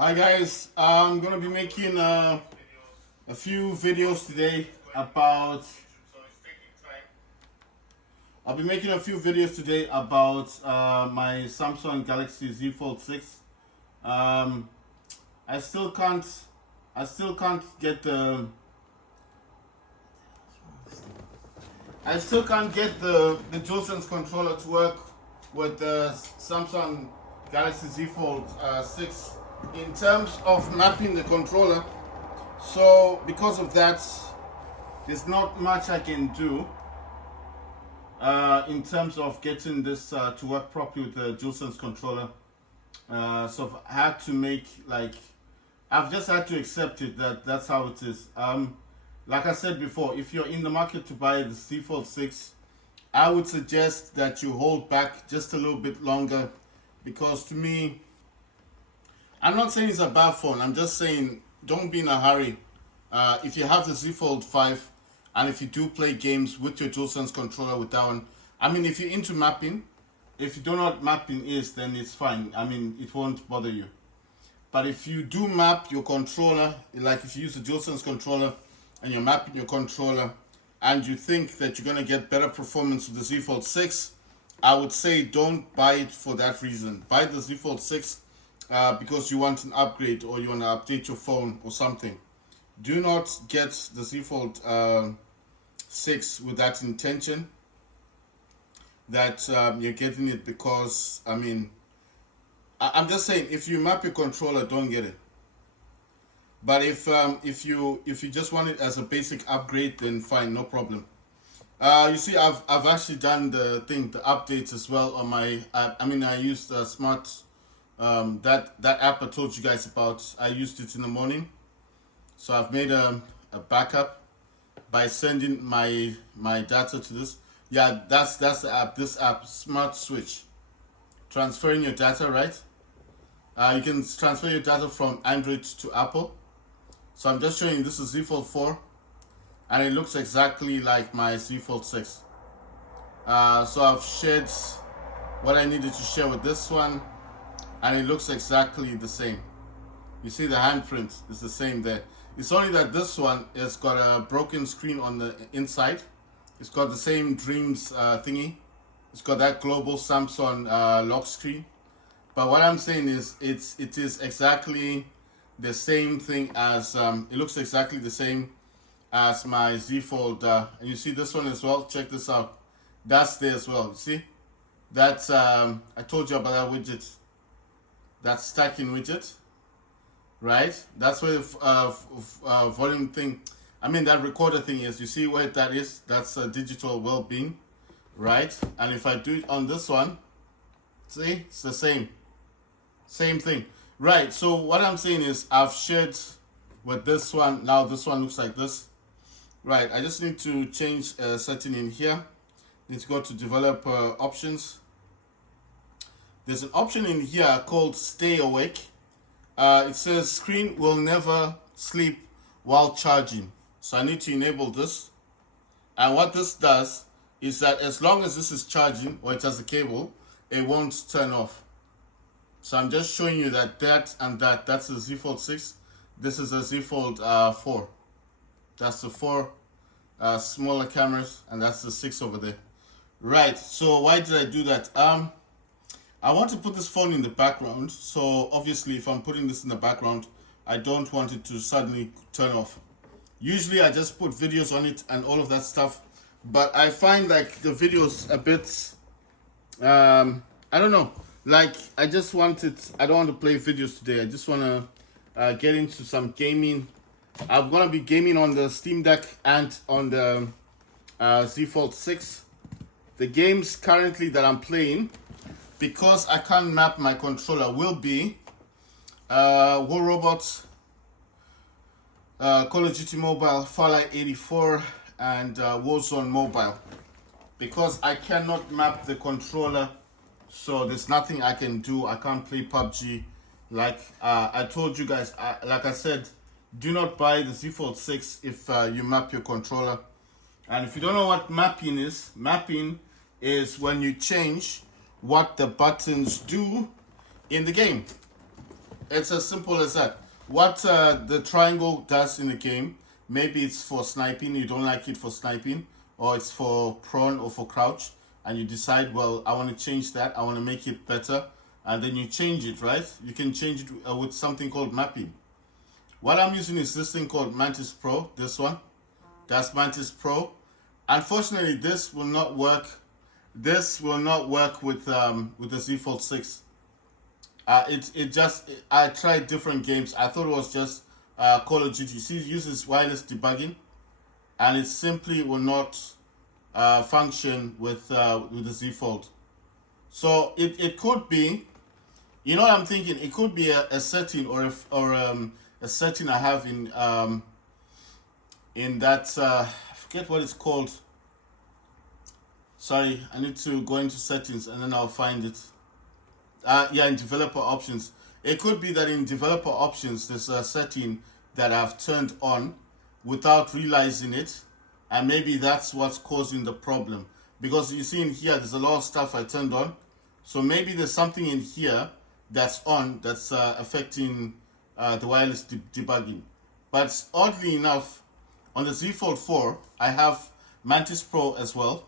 Hi guys, I'm gonna be making a few videos today about. I'll be making a few videos today about my Samsung Galaxy Z Fold 6. Um, I still can't. I still can't get the. I still can't get the DualSense controller to work with the Samsung Galaxy Z Fold 6 in terms of mapping the controller. So because of that, there's not much I can do in terms of getting this to work properly with the DualSense controller. So I've had to I've just had to accept it that that's how it is. Like I said before, if you're in the market to buy the Z Fold 6, I would suggest that you hold back just a little bit longer, because to me, I'm not saying it's a bad phone. I'm just saying don't be in a hurry. If you have the Z Fold 5 and if you do play games with your DualSense controller with that one, I mean, if you're into mapping, if you don't know what mapping is, then it's fine. I mean, it won't bother you. But if you do map your controller, like if you use the DualSense controller and you're mapping your controller and you think that you're going to get better performance with the Z Fold 6, I would say don't buy it for that reason. Buy the Z Fold 6 because you want an upgrade or you want to update your phone or something. Do not get the Z Fold 6 with that intention that you're getting it because, I mean, I'm just saying, if you map your controller, don't get it. But if you just want it as a basic upgrade, then fine, no problem. You see, I've actually done the updates as well on my. I mean, I used the smart that app I told you guys about. I used it in the morning, so I've made a backup by sending my data to this. Yeah, that's the app. This app, Smart Switch, transferring your data, right? You can transfer your data from Android to Apple. So I'm just showing you, this is Z Fold 4, and it looks exactly like my Z Fold 6. So I've shared what I needed to share with this one, and it looks exactly the same. You see the handprint is the same there. It's only that this one has got a broken screen on the inside. It's got the same Dreams thingy. It's got that global Samsung lock screen. But what I'm saying is, it is exactly the same thing as it looks exactly the same as my Z Fold. And you see this one as well. Check this out. That's there as well. You see? That's I told you about that widget. That stacking widget, right? That's where the volume thing. I mean, that recorder thing is. You see where that is? That's digital well-being, right? And if I do it on this one, see, it's the same thing, right? So what I'm saying is, I've shared with this one. Now this one looks like this, right? I just need to change a setting in here. Need to go to developer options. There's an option in here called Stay Awake. It says screen will never sleep while charging. So I need to enable this. And what this does is that as long as this is charging or it has a cable, it won't turn off. So I'm just showing you that that's the Z Fold 6. This is a Z Fold 4. That's the 4 smaller cameras, and that's the 6 over there. Right, so why did I do that? I want to put this phone in the background. So obviously if I'm putting this in the background, I don't want it to suddenly turn off. Usually I just put videos on it and all of that stuff. But I find like the videos a bit, I don't know. Like I don't want to play videos today. I just want to get into some gaming. I'm going to be gaming on the Steam Deck and on the Z Fold 6. The games currently that I'm playing, because I can't map my controller, will be War Robots, Call of Duty Mobile, Fallout 84, and Warzone Mobile. Because I cannot map the controller, so there's nothing I can do. I can't play PUBG. Like I told you guys, like I said, do not buy the Z Fold 6 if you map your controller. And if you don't know what mapping is when you change what the buttons do in the game. It's as simple as that. What the triangle does in the game, maybe it's for sniping, you don't like it for sniping, or it's for prone or for crouch, and you decide, well, I want to change that, I want to make it better, and then you change it, right? You can change it with something called mapping. What I'm using is this thing called Mantis Pro, this one. That's Mantis Pro. Unfortunately, this will not work. This will not work with the Z Fold 6. I tried different games. I thought it was just Call of Duty. See, it uses wireless debugging, and it simply will not function with the Z Fold. So it could be, you know what I'm thinking? It could be a setting or a setting I have in that I forget what it's called. Sorry, I need to go into settings and then I'll find it. Yeah, in developer options. It could be that in developer options there's a setting that I've turned on without realizing it, and maybe that's what's causing the problem. Because you see in here there's a lot of stuff I turned on, so maybe there's something in here that's on that's affecting the wireless debugging. But oddly enough, on the Z Fold 4 I have Mantis Pro as well,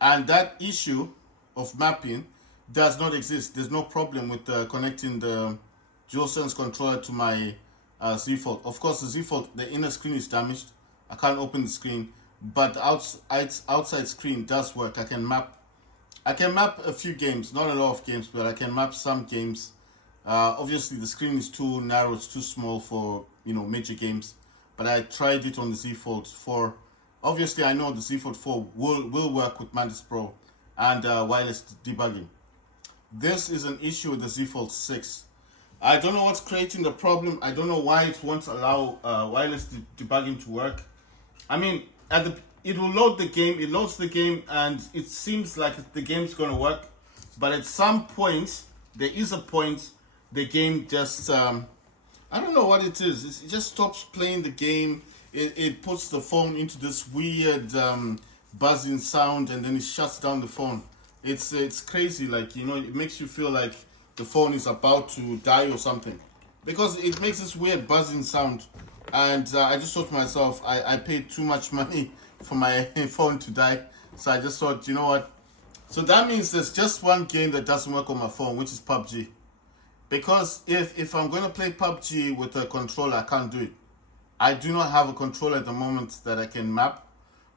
and that issue of mapping does not exist. There's no problem with connecting the DualSense controller to my Z Fold. Of course, the Z Fold, the inner screen is damaged. I can't open the screen, but the outside screen does work. I can map a few games, not a lot of games, but I can map some games. Obviously, the screen is too narrow, it's too small for major games. But I tried it on the Z Fold 4. Obviously, I know the Z Fold 4 will work with Mantis Pro and wireless debugging. This is an issue with the Z Fold 6. I don't know what's creating the problem. I don't know why it won't allow wireless debugging to work. I mean, it will load the game. It loads the game, and it seems like the game's going to work. But at some point, there is a point, the game just I don't know what it is. It just stops playing the game. It puts the phone into this weird buzzing sound, and then it shuts down the phone. It's crazy. Like, it makes you feel like the phone is about to die or something, because it makes this weird buzzing sound. And I just thought to myself, I paid too much money for my phone to die, so I just thought, you know what? So that means there's just one game that doesn't work on my phone, which is PUBG. Because if I'm going to play PUBG with a controller, I can't do it. I do not have a controller at the moment that I can map.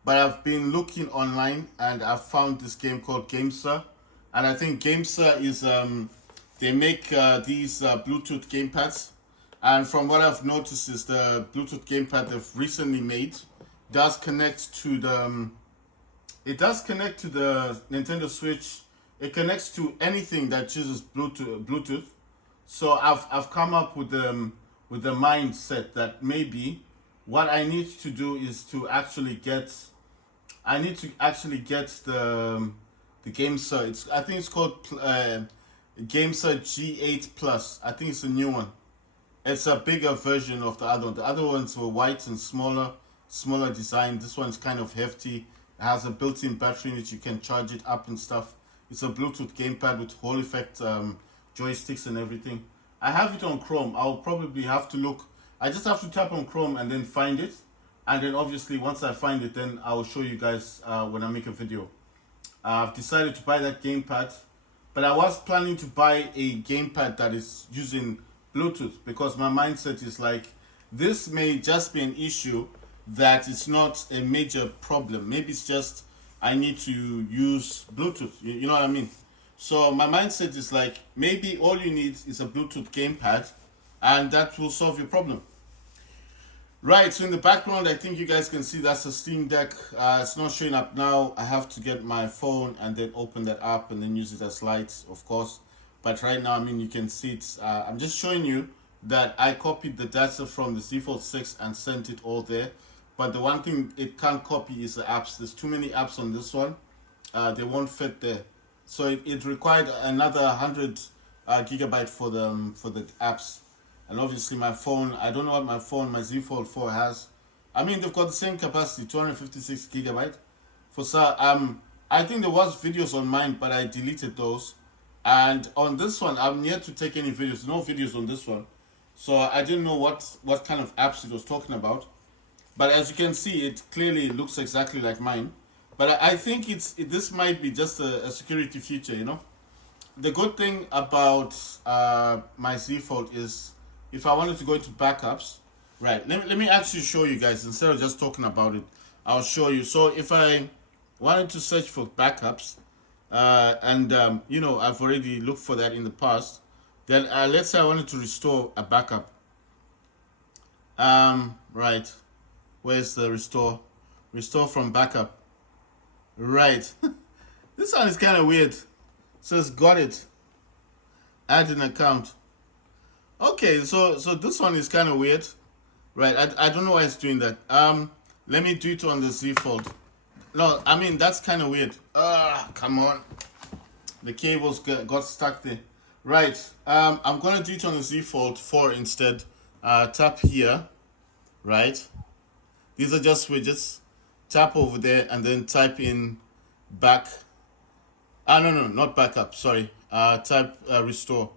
But I've been looking online and I've found this game called GameSir. And I think GameSir is, they make these Bluetooth gamepads. And from what I've noticed is the Bluetooth gamepad they've recently made does connect to the, it does connect to the Nintendo Switch. It connects to anything that uses Bluetooth. So I've come up with the mindset that maybe what I need to do is to actually get, I need to actually get the GameSir. I think it's called GameSir G8 Plus. I think it's a new one. It's a bigger version of the other one. The other ones were white and smaller design. This one's kind of hefty. It has a built-in battery in it. You can charge it up and stuff. It's a Bluetooth gamepad with Hall effect joysticks and everything. I have it on Chrome. I'll probably have to look. I just have to tap on Chrome and then find it. And then obviously once I find it, then I'll show you guys when I make a video. I've decided to buy that gamepad. But I was planning to buy a gamepad that is using Bluetooth, because my mindset is like, this may just be an issue that it's not a major problem. Maybe it's just I need to use Bluetooth. You know what I mean? So my mindset is like, maybe all you need is a Bluetooth gamepad and that will solve your problem. Right, so in the background, I think you guys can see that's a Steam Deck. It's not showing up now. I have to get my phone and then open that up and then use it as lights, of course. But right now, I mean, you can see it. I'm just showing you that I copied the data from the Z Fold 6 and sent it all there. But the one thing it can't copy is the apps. There's too many apps on this one. They won't fit there. So it required another 100 gigabyte for the apps. And obviously my phone, I don't know what my Z Fold 4 has. I mean, they've got the same capacity, 256 gigabyte. I think there was videos on mine, but I deleted those. And on this one, I'm yet to take any videos. No videos on this one, so I didn't know what kind of apps it was talking about. But as you can see, it clearly looks exactly like mine. But I think this might be just a security feature, you know. The good thing about my Z Fold is if I wanted to go into backups, right? Let me actually show you guys instead of just talking about it. I'll show you. So if I wanted to search for backups, and you know, I've already looked for that in the past. Then let's say I wanted to restore a backup. Right. Where's the restore? Restore from backup. Right. This one is kind of weird. Says got it. Add an account. Okay, so this one is kind of weird. Right. I don't know why it's doing that. Let me do it on the Z Fold. No, I mean that's kind of weird. Come on. The cables got stuck there. Right. I'm gonna do it on the Z Fold 4 instead. Tap here. Right. These are just widgets. Tap over there and then type in back. No, not backup. Sorry. Type restore.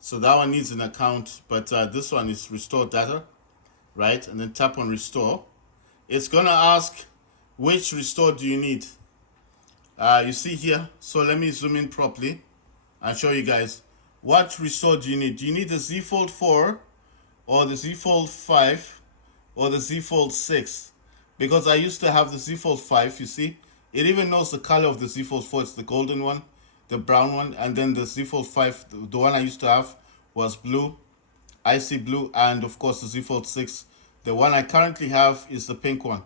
So that one needs an account, but this one is restore data, right? And then tap on restore. It's gonna ask which restore do you need. You see here. So let me zoom in properly and show you guys what restore do you need. Do you need the Z Fold 4 or the Z Fold 5? Or the Z Fold 6, because I used to have the Z Fold 5. You see, it even knows the color of the Z Fold 4. It's the golden one, the brown one, and then the Z Fold 5, the one I used to have was blue, icy blue, and of course the Z Fold 6. The one I currently have is the pink one.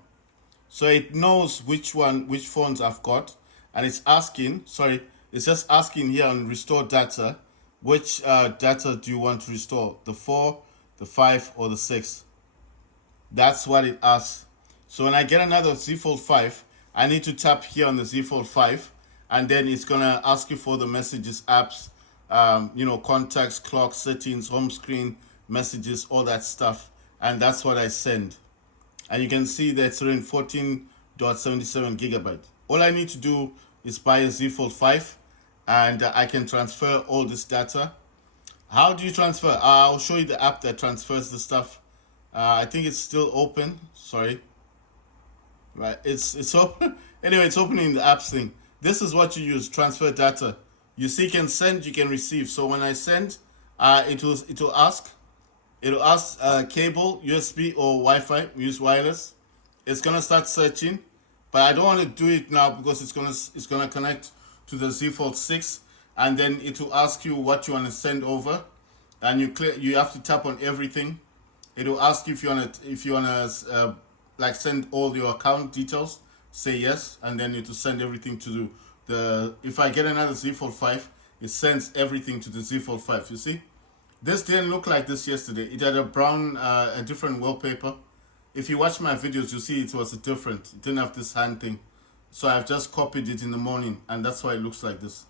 So it knows which phones I've got, and it's just asking here on restore data, which data do you want to restore, the 4, the 5, or the 6? That's what it asks. So when I get another Z Fold 5, I need to tap here on the Z Fold 5, and then it's gonna ask you for the messages, apps, you know, contacts, clock, settings, home screen, messages, all that stuff, and that's what I send. And you can see that it's around 14.77 gigabyte. All I need to do is buy a Z Fold 5, and I can transfer all this data. How do you transfer? I'll show you the app that transfers the stuff. I think it's still open. Sorry. Right, it's open. Anyway, it's opening the apps thing. This is what you use, transfer data. You see, you can send, you can receive. So when I send, it'll ask cable, USB or Wi-Fi. We use wireless. It's gonna start searching, but I don't want to do it now because it's gonna connect to the Z Fold 6, and then it will ask you what you want to send over, and you have to tap on everything. It will ask you if you wanna like send all your account details. Say yes, and then it will send everything to the. If I get another Z Fold 5, it sends everything to the Z Fold 5. You see, this didn't look like this yesterday. It had a different wallpaper. If you watch my videos, you see it was different. It didn't have this hand thing. So I've just copied it in the morning, and that's why it looks like this.